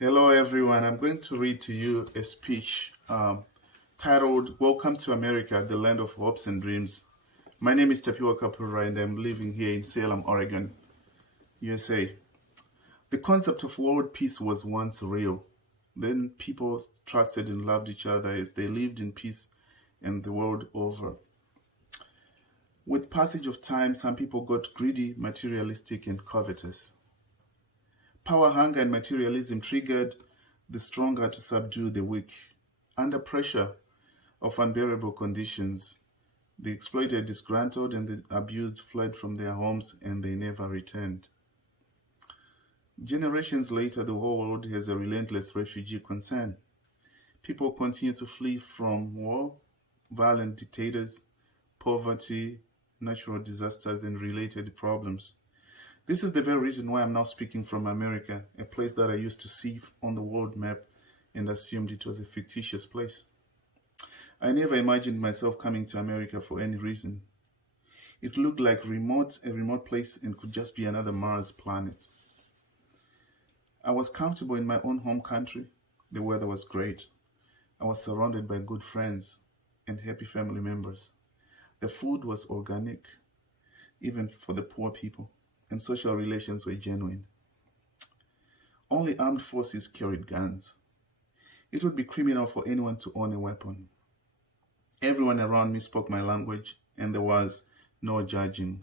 Hello, everyone. I'm going to read to you a speech titled Welcome to America, the Land of Hopes and Dreams. My name is Tapiwa Kapurura, and I'm living here in Salem, Oregon, USA. The concept of world peace was once real. Then people trusted and loved each other as they lived in peace and the world over. With passage of time, some people got greedy, materialistic, and covetous. Power, hunger, and materialism triggered the stronger to subdue the weak. Under pressure of unbearable conditions, the exploited, disgruntled, and the abused fled from their homes and they never returned. Generations later, the whole world has a relentless refugee concern. People continue to flee from war, violent dictators, poverty, natural disasters, and related problems. This is the very reason why I'm now speaking from America, a place that I used to see on the world map and assumed it was a fictitious place. I never imagined myself coming to America for any reason. It looked like a remote place and could just be another Mars planet. I was comfortable in my own home country. The weather was great. I was surrounded by good friends and happy family members. The food was organic, even for the poor people, and social relations were genuine. Only armed forces carried guns. It would be criminal for anyone to own a weapon. Everyone around me spoke my language, and there was no judging.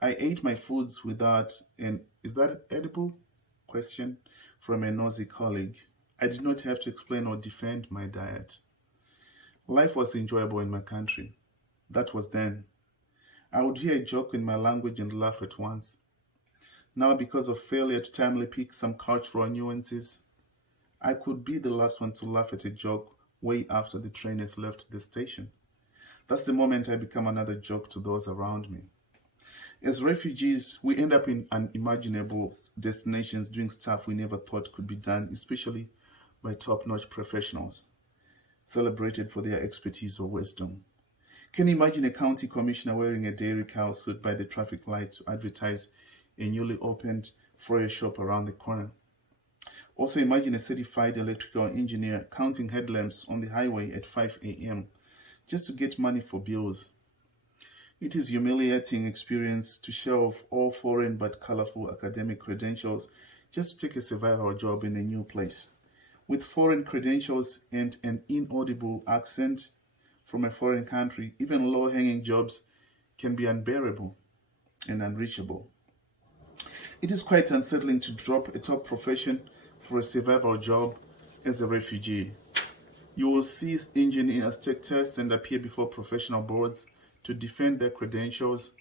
I ate my foods without an "is that edible?" question from a nosy colleague. I did not have to explain or defend my diet. Life was enjoyable in my country. That was then. I would hear a joke in my language and laugh at once. Now, because of failure to timely pick some cultural nuances, I could be the last one to laugh at a joke way after the train has left the station. That's the moment I become another joke to those around me. As refugees, we end up in unimaginable destinations doing stuff we never thought could be done, especially by top notch professionals, celebrated for their expertise or wisdom. Can you imagine a county commissioner wearing a dairy cow suit by the traffic light to advertise a newly opened foyer shop around the corner? Also, imagine a certified electrical engineer counting headlamps on the highway at 5 a.m. just to get money for bills. It is humiliating experience to show off all foreign but colorful academic credentials just to take a survival job in a new place. With foreign credentials and an inaudible accent from a foreign country, even low-hanging jobs can be unbearable and unreachable. It is quite unsettling to drop a top profession for a survival job as a refugee. You will see engineers take tests and appear before professional boards to defend their credentials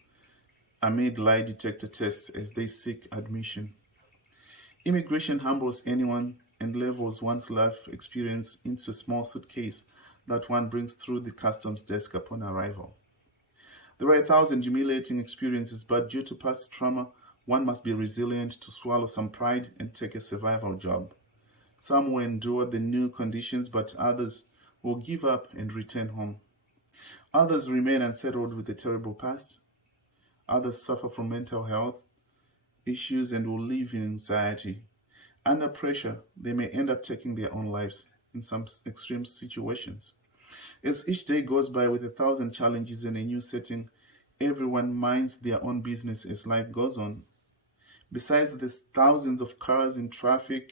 amid lie detector tests as they seek admission. Immigration humbles anyone and levels one's life experience into a small suitcase that one brings through the customs desk upon arrival. There are 1,000 humiliating experiences, but due to past trauma, one must be resilient to swallow some pride and take a survival job. Some will endure the new conditions, but others will give up and return home. Others remain unsettled with a terrible past. Others suffer from mental health issues and will live in anxiety. Under pressure, they may end up taking their own lives in some extreme situations. As each day goes by with 1,000 challenges in a new setting, everyone minds their own business as life goes on. Besides the thousands of cars in traffic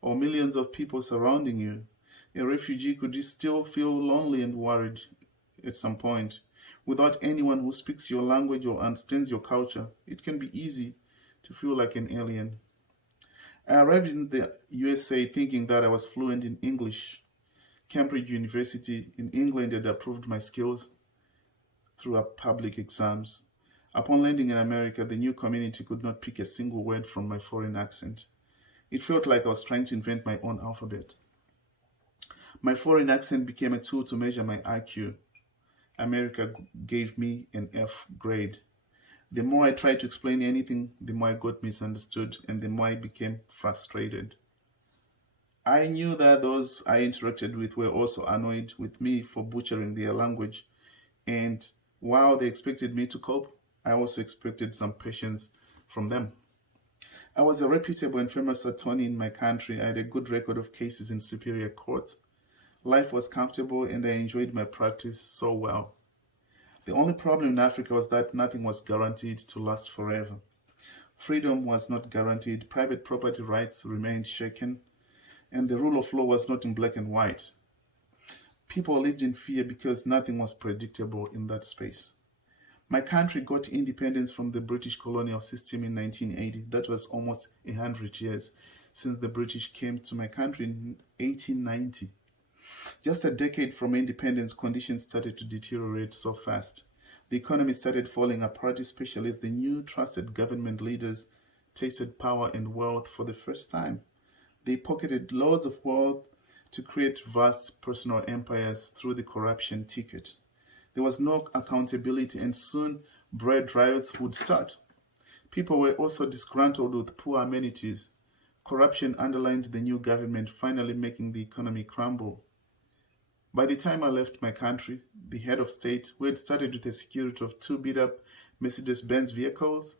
or millions of people surrounding you, a refugee could still feel lonely and worried at some point. Without anyone who speaks your language or understands your culture, it can be easy to feel like an alien. I arrived in the USA thinking that I was fluent in English. Cambridge University in England had approved my skills through public exams. Upon landing in America, the new community could not pick a single word from my foreign accent. It felt like I was trying to invent my own alphabet. My foreign accent became a tool to measure my IQ. America gave me an F grade. The more I tried to explain anything, the more I got misunderstood and the more I became frustrated. I knew that those I interacted with were also annoyed with me for butchering their language, and while they expected me to cope, I also expected some patience from them. I was a reputable and famous attorney in my country. I had a good record of cases in superior courts. Life was comfortable and I enjoyed my practice so well. The only problem in Africa was that nothing was guaranteed to last forever. Freedom was not guaranteed, private property rights remained shaken, and the rule of law was not in black and white. People lived in fear because nothing was predictable in that space. My country got independence from the British colonial system in 1980. That was almost 100 years since the British came to my country in 1890. Just a decade from independence, conditions started to deteriorate so fast. The economy started falling apart, especially as the new trusted government leaders tasted power and wealth for the first time. They pocketed loads of wealth to create vast personal empires through the corruption ticket. There was no accountability, and soon bread riots would start. People were also disgruntled with poor amenities. Corruption underlined the new government, finally making the economy crumble. By the time I left my country, the head of state, who had started with a security of two beat-up Mercedes-Benz vehicles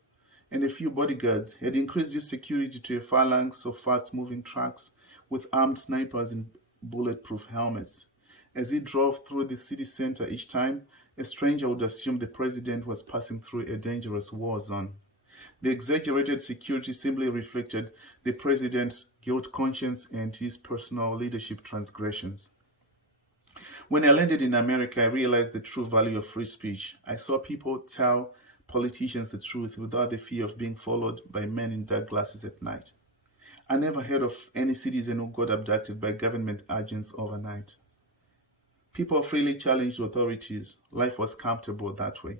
and a few bodyguards, had increased his security to a phalanx of fast-moving trucks with armed snipers in bulletproof helmets. As he drove through the city center each time, a stranger would assume the president was passing through a dangerous war zone. The exaggerated security simply reflected the president's guilt conscience and his personal leadership transgressions. When I landed in America, I realized the true value of free speech. I saw people tell politicians the truth without the fear of being followed by men in dark glasses at night. I never heard of any citizen who got abducted by government agents overnight. People freely challenged authorities. Life was comfortable that way.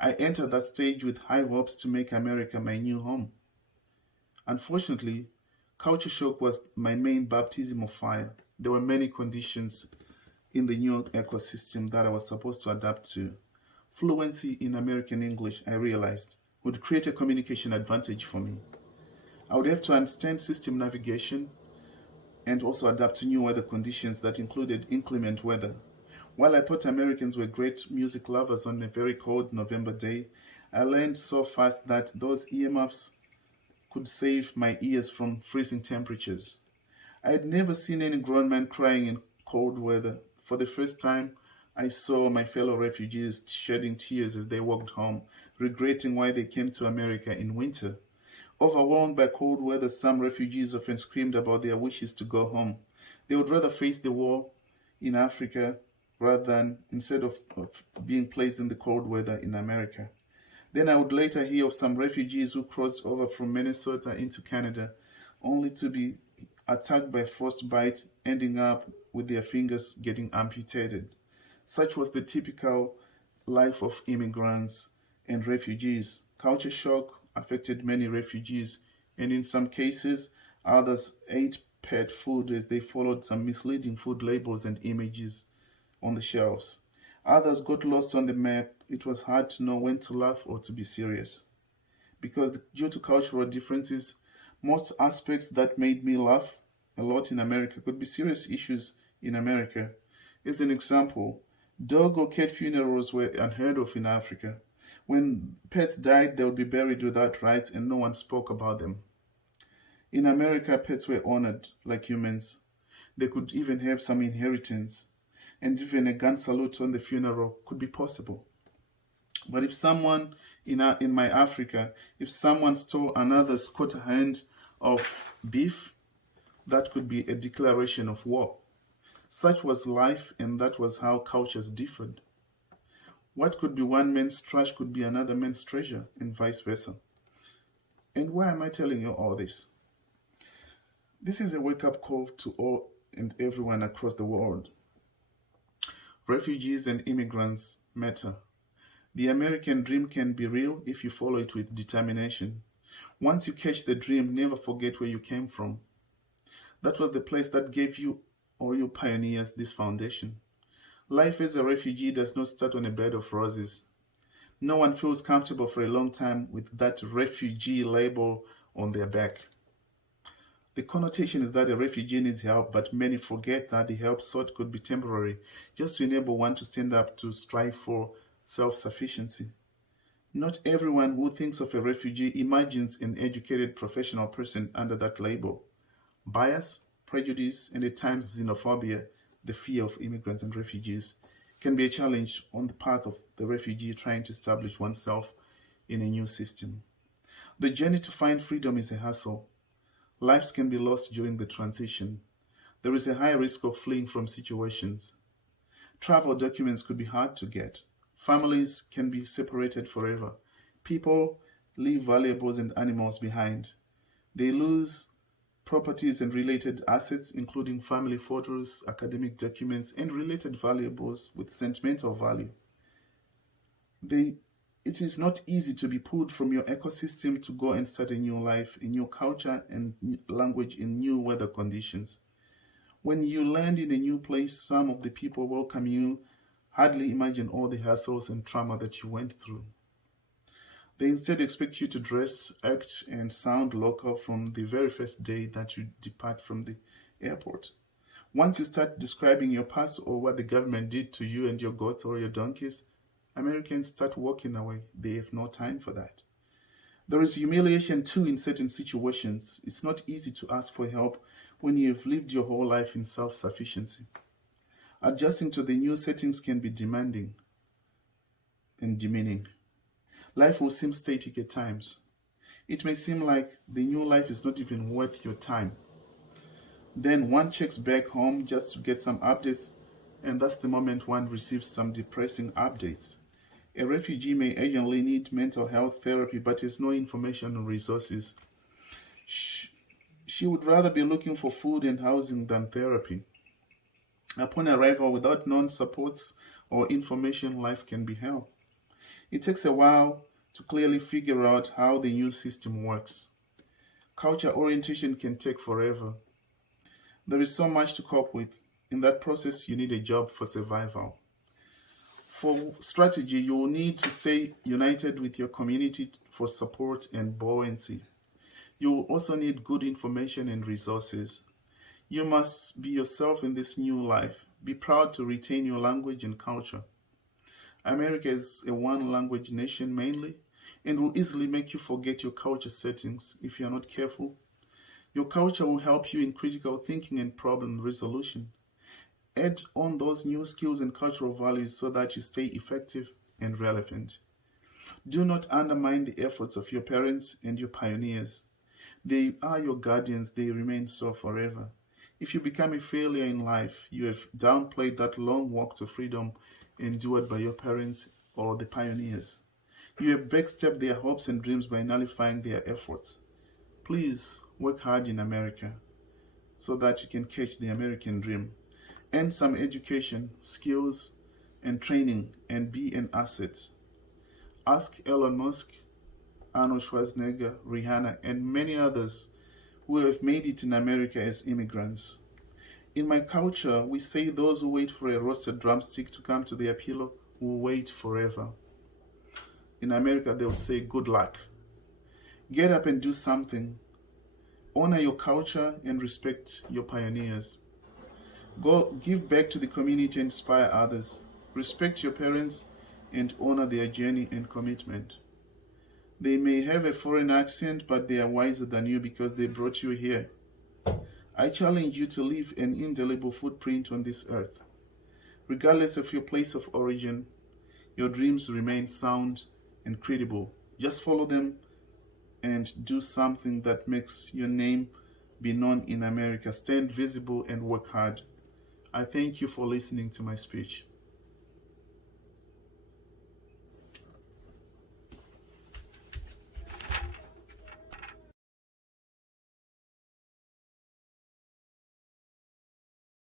I entered that stage with high hopes to make America my new home. Unfortunately, culture shock was my main baptism of fire. There were many conditions in the new ecosystem that I was supposed to adapt to. Fluency in American English, I realized, would create a communication advantage for me. I would have to understand system navigation and also adapt to new weather conditions that included inclement weather. While I thought Americans were great music lovers on a very cold November day, I learned so fast that those earmuffs could save my ears from freezing temperatures. I had never seen any grown man crying in cold weather. For the first time, I saw my fellow refugees shedding tears as they walked home, regretting why they came to America in winter. Overwhelmed by cold weather, some refugees often screamed about their wishes to go home. They would rather face the war in Africa rather than instead of being placed in the cold weather in America. Then I would later hear of some refugees who crossed over from Minnesota into Canada, only to be attacked by frostbite, ending up with their fingers getting amputated. Such was the typical life of immigrants and refugees. Culture shock affected many refugees, and in some cases, others ate pet food as they followed some misleading food labels and images on the shelves. Others got lost on the map. It was hard to know when to laugh or to be serious. Because due to cultural differences, most aspects that made me laugh a lot in America could be serious issues in America. As an example, dog or cat funerals were unheard of in Africa. When pets died, they would be buried without rites and no one spoke about them. In America, pets were honored like humans. They could even have some inheritance, and even a gun salute on the funeral could be possible. But if someone in my Africa, if someone stole another's quarter hand of beef, that could be a declaration of war. Such was life, and that was how cultures differed. What could be one man's trash could be another man's treasure, and vice versa. And why am I telling you all this? This is a wake-up call to all and everyone across the world. Refugees and immigrants matter. The American dream can be real if you follow it with determination. Once you catch the dream, never forget where you came from. That was the place that gave you or you pioneers this foundation. Life as a refugee does not start on a bed of roses. No one feels comfortable for a long time with that refugee label on their back. The connotation is that a refugee needs help, but many forget that the help sought could be temporary, just to enable one to stand up to strive for self-sufficiency. Not everyone who thinks of a refugee imagines an educated professional person under that label. Bias, prejudice, and at times xenophobia, the fear of immigrants and refugees, can be a challenge on the path of the refugee trying to establish oneself in a new system. The journey to find freedom is a hassle. Lives can be lost during the transition. There is a high risk of fleeing from situations. Travel documents could be hard to get. Families can be separated forever. People leave valuables and animals behind. They lose properties and related assets, including family photos, academic documents, and related valuables with sentimental value. They, it is not easy to be pulled from your ecosystem to go and start a new life, a new culture, and language in new weather conditions. When you land in a new place, some of the people welcome you hardly imagine all the hassles and trauma that you went through. They instead expect you to dress, act, and sound local from the very first day that you depart from the airport. Once you start describing your past or what the government did to you and your goats or your donkeys, Americans start walking away. They have no time for that. There is humiliation too in certain situations. It's not easy to ask for help when you have lived your whole life in self sufficiency. Adjusting to the new settings can be demanding and demeaning. Life will seem static at times. It may seem like the new life is not even worth your time. Then one checks back home just to get some updates, and that's the moment one receives some depressing updates. A refugee may urgently need mental health therapy but has no information or resources. She would rather be looking for food and housing than therapy. Upon arrival, without known supports or information, life can be hell. It takes a while to clearly figure out how the new system works. Culture orientation can take forever. There is so much to cope with. In that process, you need a job for survival. For strategy, you will need to stay united with your community for support and buoyancy. You will also need good information and resources. You must be yourself in this new life. Be proud to retain your language and culture. America is a one language nation mainly and will easily make you forget your culture settings if you are not careful. Your culture will help you in critical thinking and problem resolution. Add on those new skills and cultural values so that you stay effective and relevant. Do not undermine the efforts of your parents and your pioneers. They are your guardians, they remain so forever. If you become a failure in life, you have downplayed that long walk to freedom endured by your parents or the pioneers. You have backstepped their hopes and dreams by nullifying their efforts. Please work hard in America so that you can catch the American dream. Earn some education, skills, and training and be an asset. Ask Elon Musk, Arnold Schwarzenegger, Rihanna, and many others who have made it in America as immigrants. In my culture, we say those who wait for a roasted drumstick to come to their pillow will wait forever. In America, they would say good luck. Get up and do something. Honor your culture and respect your pioneers. Go give back to the community and inspire others. Respect your parents and honor their journey and commitment. They may have a foreign accent, but they are wiser than you because they brought you here. I challenge you to leave an indelible footprint on this earth. Regardless of your place of origin, your dreams remain sound and credible. Just follow them and do something that makes your name be known in America. Stand visible and work hard. I thank you for listening to my speech.